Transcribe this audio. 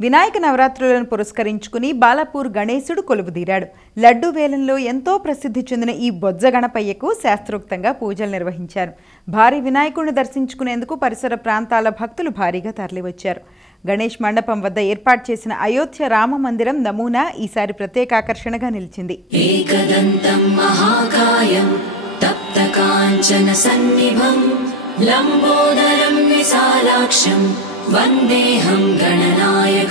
వినాయక నవరాత్రులను పురస్కరించుకుని బాలాపూర్ గణేశుడు కొలువుదీరాడు. లడ్డు వేలంలో ఎంతో ప్రసిద్ధి చెందిన ఈ బొజ్జ గణపయ్యకు శాస్త్రోక్తంగా పూజలు నిర్వహించారు. భారీ వినాయకుడిని దర్శించుకునేందుకు పరిసర ప్రాంతాల భక్తులు భారీగా తరలివచ్చారు. గణేష్ మండపం వద్ద ఏర్పాటు చేసిన అయోధ్య రామ మందిరం నమూనా ఈసారి ప్రత్యేక ఆకర్షణగా నిలిచింది. ఏకదంతం మహాకాయం తప్తకాంచన సన్నిభం లంబోదరం విశాలాక్షం వందేహం గణనాయకం.